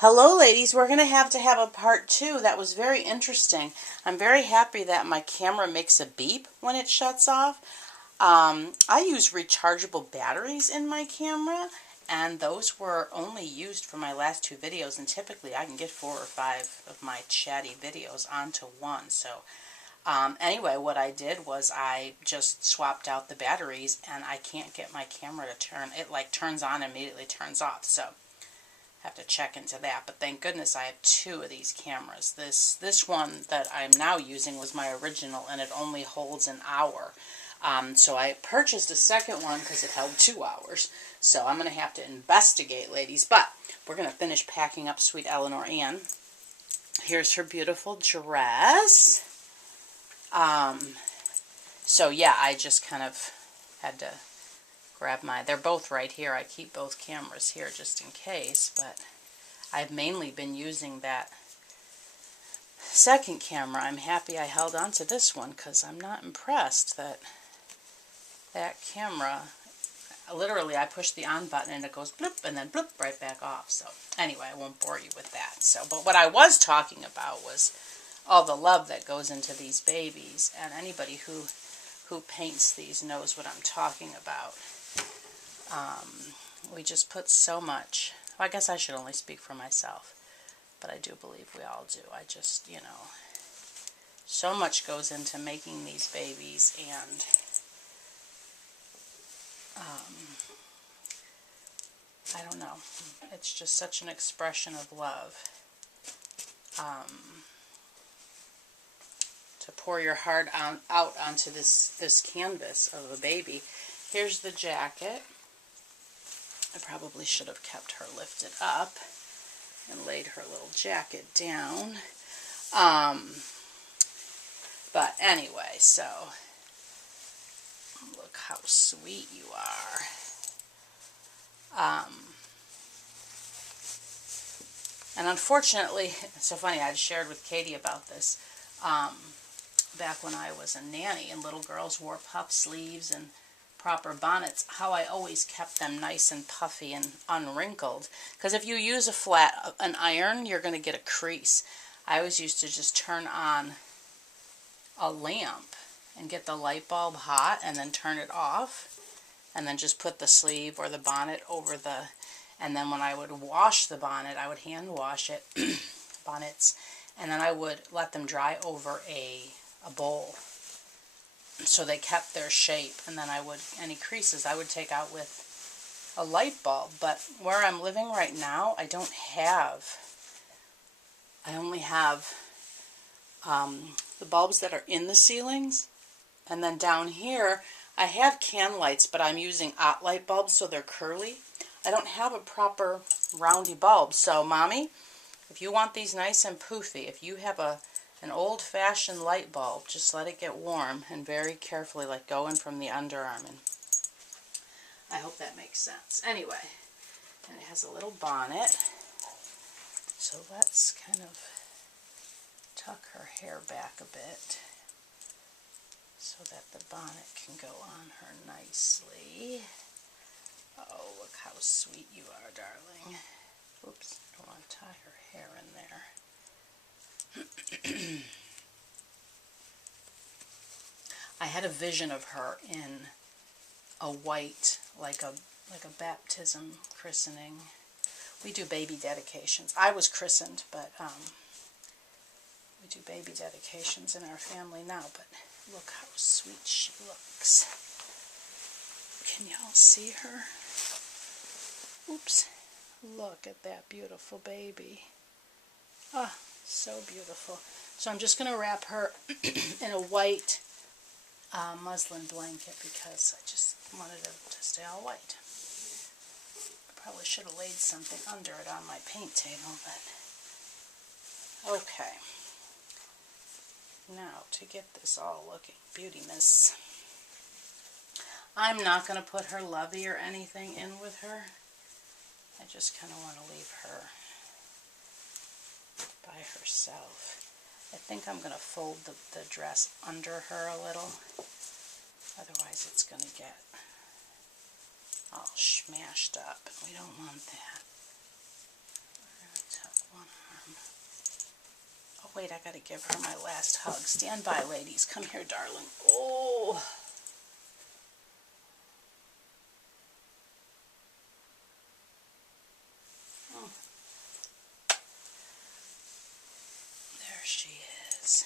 Hello ladies, we're going to have a part 2. That was very interesting. I'm very happy that my camera makes a beep when it shuts off. I use rechargeable batteries in my camera, and those were only used for my last 2 videos, and typically I can get 4 or 5 of my chatty videos onto one. So anyway, what I did was I just swapped out the batteries, and I can't get my camera to turn. It like turns on and immediately turns off. So have to check into that, but thank goodness I have 2 of these cameras. This one that I'm now using was my original, and it only holds an hour. So I purchased a second one because it held 2 hours. So I'm going to have to investigate, ladies. But we're going to finish packing up sweet Eleanor Anne. Here's her beautiful dress. So yeah, I just kind of had to grab they're both right here. I keep both cameras here just in case, but I've mainly been using that second camera. I'm happy I held on to this one because I'm not impressed that camera, literally I push the on button and it goes bloop and then bloop right back off. So anyway, I won't bore you with that. So, but what I was talking about was all the love that goes into these babies, and anybody who paints these knows what I'm talking about. We just put so much. Well, I guess I should only speak for myself, but I do believe we all do. I just, so much goes into making these babies, and I don't know. It's just such an expression of love. To pour your heart out onto this canvas of a baby. Here's the jacket. I probably should have kept her lifted up and laid her little jacket down. But anyway, so look how sweet you are. And unfortunately, it's so funny, I shared with Katie about this. Back when I was a nanny and little girls wore puff sleeves and proper bonnets, how I always kept them nice and puffy and unwrinkled. Because if you use an iron, you're going to get a crease. I always used to just turn on a lamp and get the light bulb hot and then turn it off, and then just put the sleeve or the bonnet over and then when I would wash the bonnet, I would hand wash it, bonnets, and then I would let them dry over a bowl, so they kept their shape, and then any creases I would take out with a light bulb. But where I'm living right now, I only have the bulbs that are in the ceilings, and then down here I have can lights, but I'm using light bulbs, so they're curly. I don't have a proper roundy bulb. So Mommy, if you want these nice and poofy, if you have an old-fashioned light bulb, just let it get warm and very carefully let go in from the underarm. And I hope that makes sense. Anyway, and it has a little bonnet. So let's kind of tuck her hair back a bit so that the bonnet can go on her nicely. Oh, look how sweet you are, darling. Oops, I don't want to tie her hair in there. I had a vision of her in a white, like a baptism, christening. We do baby dedications. I was christened, but we do baby dedications in our family now. But look how sweet she looks. Can y'all see her? Oops. Look at that beautiful baby. Ah, so beautiful. So I'm just going to wrap her in a white muslin blanket because I just wanted it to stay all white. I probably should have laid something under it on my paint table, but okay. Now to get this all looking beautiness, I'm not going to put her lovey or anything in with her. I just kind of want to leave her by herself. I think I'm going to fold the dress under her a little. Otherwise it's going to get all smashed up, and we don't want that. We're going to tuck wait, I gotta give her my last hug. Stand by, ladies. Come here, darling. Oh. There she is.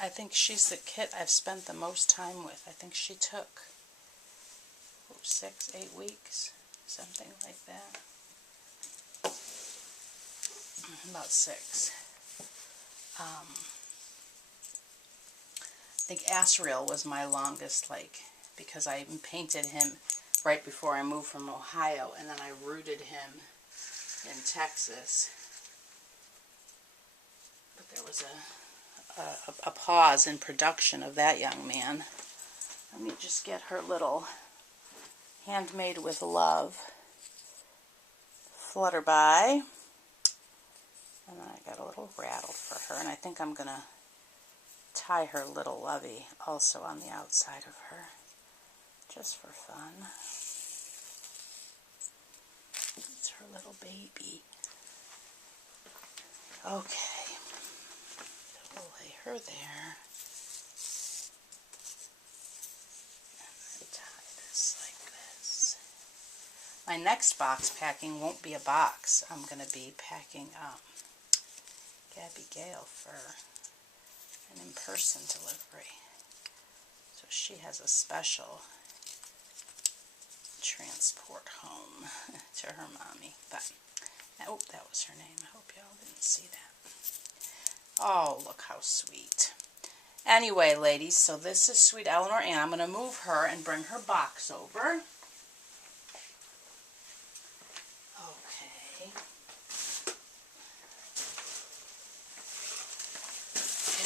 I think she's the kit I've spent the most time with. I think she took 6, 8 weeks, something like that. About 6. I think Asriel was my longest, like, because I painted him right before I moved from Ohio, and then I rooted him in Texas. But there was a pause in production of that young man. Let me just get her little Handmade with Love Flutterby. And then I got a little rattle for her, and I think I'm going to tie her little lovey also on the outside of her, just for fun. It's her little baby. Okay. So we'll lay her there. And then tie this like this. My next box packing won't be a box. I'm going to be packing Gabby Gale for an in-person delivery. So she has a special transport home to her mommy. But, oh, that was her name. I hope y'all didn't see that. Oh, look how sweet. Anyway, ladies, so this is sweet Eleanor Anne. I'm going to move her and bring her box over. Okay.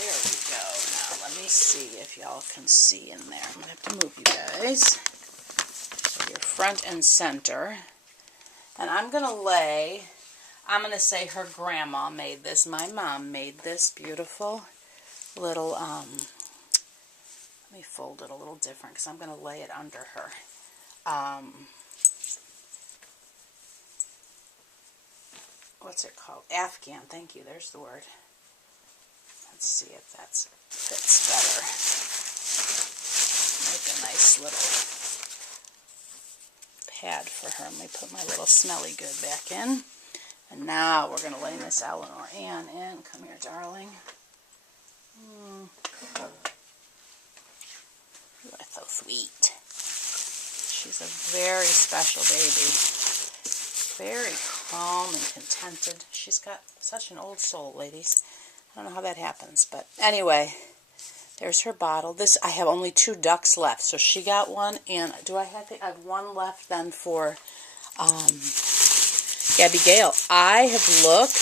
There we go. Now, let me see if y'all can see in there. I'm going to have to move you guys. So you're front and center. And I'm going to say her grandma made this. My mom made this beautiful little, let me fold it a little different because I'm going to lay it under her. What's it called? Afghan. Thank you. There's the word. Let's see if that fits better. Make a nice little pad for her. Let me put my little smelly good back in. And now we're going to lay Miss Eleanor Anne in. Come here, darling. You are so sweet. She's a very special baby. Very calm and contented. She's got such an old soul, ladies. I don't know how that happens, but anyway, there's her bottle. This, I have only 2 ducks left, so she got one, and I have one left then for Gabby Gale. I have looked,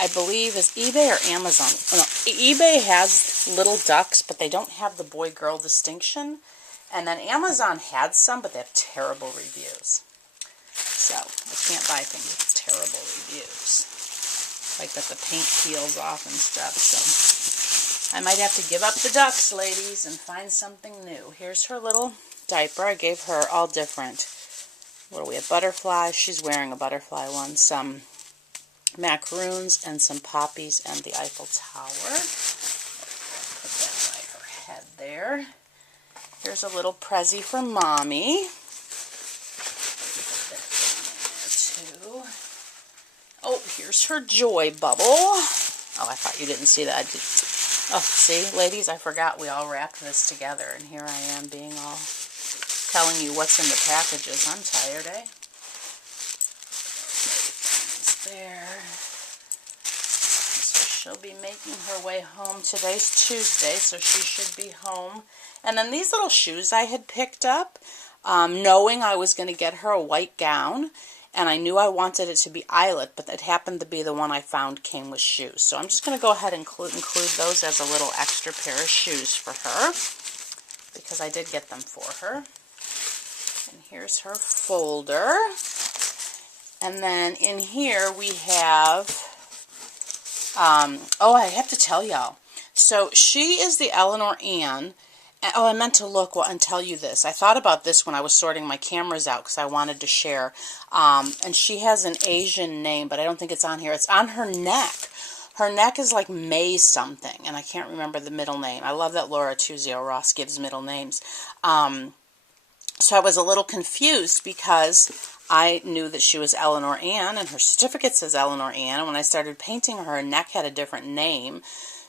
I believe, is eBay or Amazon? No, eBay has little ducks, but they don't have the boy-girl distinction, and then Amazon had some, but they have terrible reviews. So, I can't buy things with terrible reviews. Like that the paint peels off and stuff. So, I might have to give up the ducks, ladies, and find something new. Here's her little diaper. I gave her all different. What do we have? Butterflies. She's wearing a butterfly one. Some macaroons and some poppies and the Eiffel Tower. Put that by her head there. Here's a little Prezi for Mommy. Oh, here's her joy bubble. Oh, I thought you didn't see that. Oh, see, ladies, I forgot we all wrapped this together, and here I am being all telling you what's in the packages. I'm tired, eh? There. So she'll be making her way home. Today's Tuesday, so she should be home. And then these little shoes I had picked up, knowing I was going to get her a white gown. And I knew I wanted it to be eyelet, but it happened to be the one I found came with shoes. So I'm just going to go ahead and include those as a little extra pair of shoes for her, because I did get them for her. And here's her folder. And then in here we have, oh, I have to tell y'all. So she is the Eleanor Anne, Oh, I meant to look and tell you this. I thought about this when I was sorting my cameras out because I wanted to share. And she has an Asian name, but I don't think it's on here. It's on her neck. Her neck is like May something, and I can't remember the middle name. I love that Laura Tuzio Ross gives middle names. So I was a little confused because I knew that she was Eleanor Anne, and her certificate says Eleanor Anne. And when I started painting her, her neck had a different name.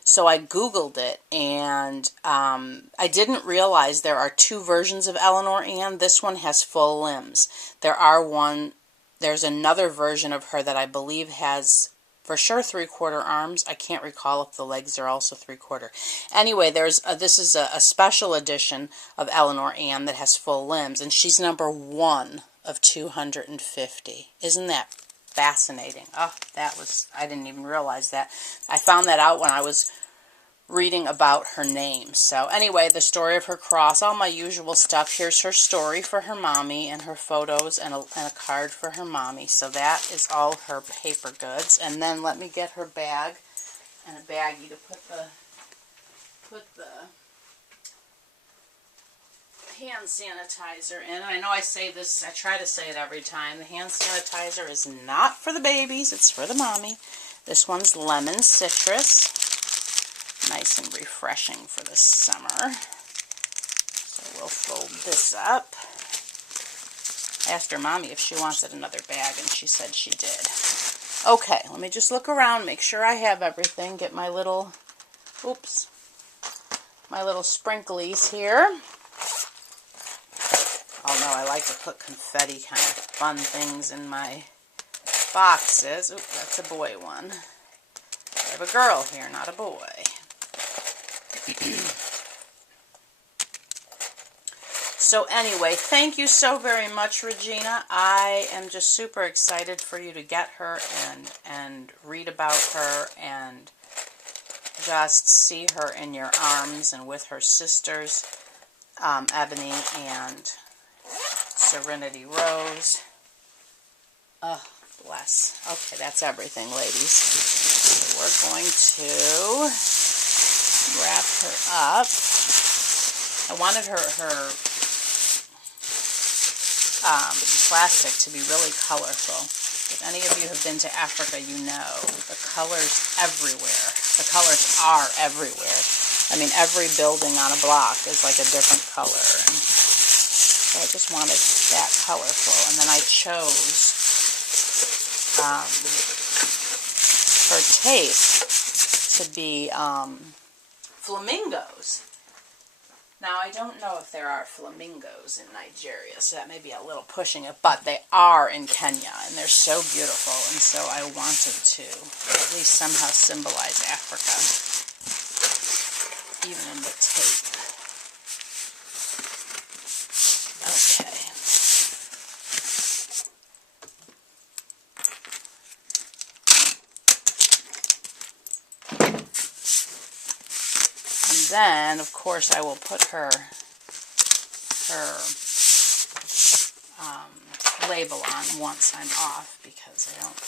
So I Googled it, and I didn't realize there are two versions of Eleanor Anne. This one has full limbs. There's another version of her that I believe has, for sure, 3/4 arms. I can't recall if the legs are also 3/4. Anyway, this is a special edition of Eleanor Anne that has full limbs, and she's number 1 of 250. Isn't that fascinating? Oh, I didn't even realize that. I found that out when I was reading about her name. So anyway, the story of her cross, all my usual stuff. Here's her story for her mommy and her photos and a card for her mommy. So that is all her paper goods. And then let me get her bag and a baggie to put the hand sanitizer in. I know I say this, I try to say it every time. The hand sanitizer is not for the babies, it's for the mommy. This one's lemon citrus. Nice and refreshing for the summer. So we'll fold this up. I asked her mommy if she wanted another bag, and she said she did. Okay, let me just look around, make sure I have everything. Get my little, my little sprinklies here. Oh no, I like to put confetti kind of fun things in my boxes. Oop, that's a boy one. I have a girl here, not a boy. So anyway, thank you so very much, Regina. I am just super excited for you to get her and read about her and just see her in your arms and with her sisters, Ebony and Serenity Rose. Oh, bless. Okay, that's everything, ladies. So we're going to wrap her up. I wanted her plastic to be really colorful. If any of you have been to Africa, you know the colors everywhere. The colors are everywhere. I mean, every building on a block is like a different color. And so I just wanted that colorful. And then I chose her tape to be flamingos. Now, I don't know if there are flamingos in Nigeria, so that may be a little pushing it, but they are in Kenya, and they're so beautiful, and so I wanted to at least somehow symbolize Africa, even in the tape. Okay. Then, of course, I will put her label on once I'm off, because I don't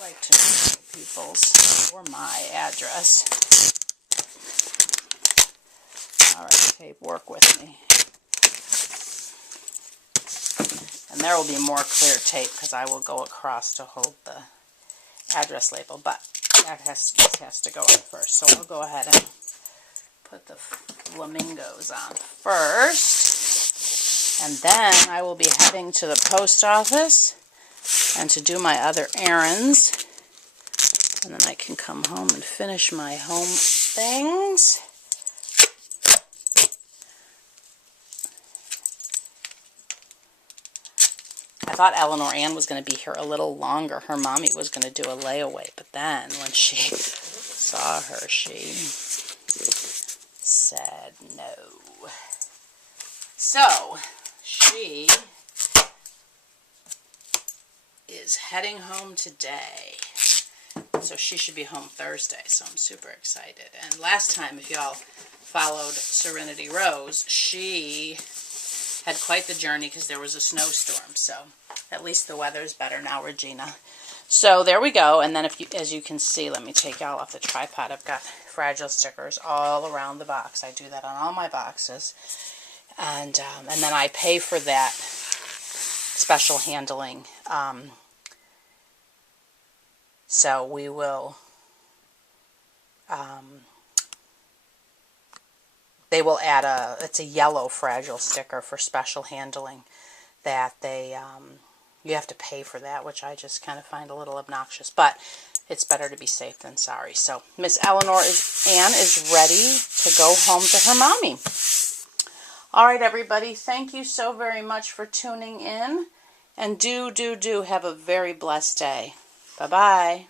like to know people's or my address. Alright, tape, work with me. And there will be more clear tape, because I will go across to hold the address label, but this has to go on first, so I'll go ahead and put the flamingos on first, and then I will be heading to the post office and to do my other errands, and then I can come home and finish my home things. I thought Eleanor Anne was going to be here a little longer. Her mommy was going to do a layaway, but then when she saw her, she said no. So, she is heading home today. So she should be home Thursday, so I'm super excited. And last time, if y'all followed Serenity Rose, she had quite the journey because there was a snowstorm. So at least the weather's better now, Regina. So there we go. And then as you can see, let me take y'all off the tripod. I've got fragile stickers all around the box. I do that on all my boxes. And then I pay for that special handling. So we will, they will add it's a yellow fragile sticker for special handling that they, you have to pay for that, which I just kind of find a little obnoxious, but it's better to be safe than sorry. So Miss Eleanor Anne is ready to go home to her mommy. All right, everybody, thank you so very much for tuning in, and do have a very blessed day. Bye-bye.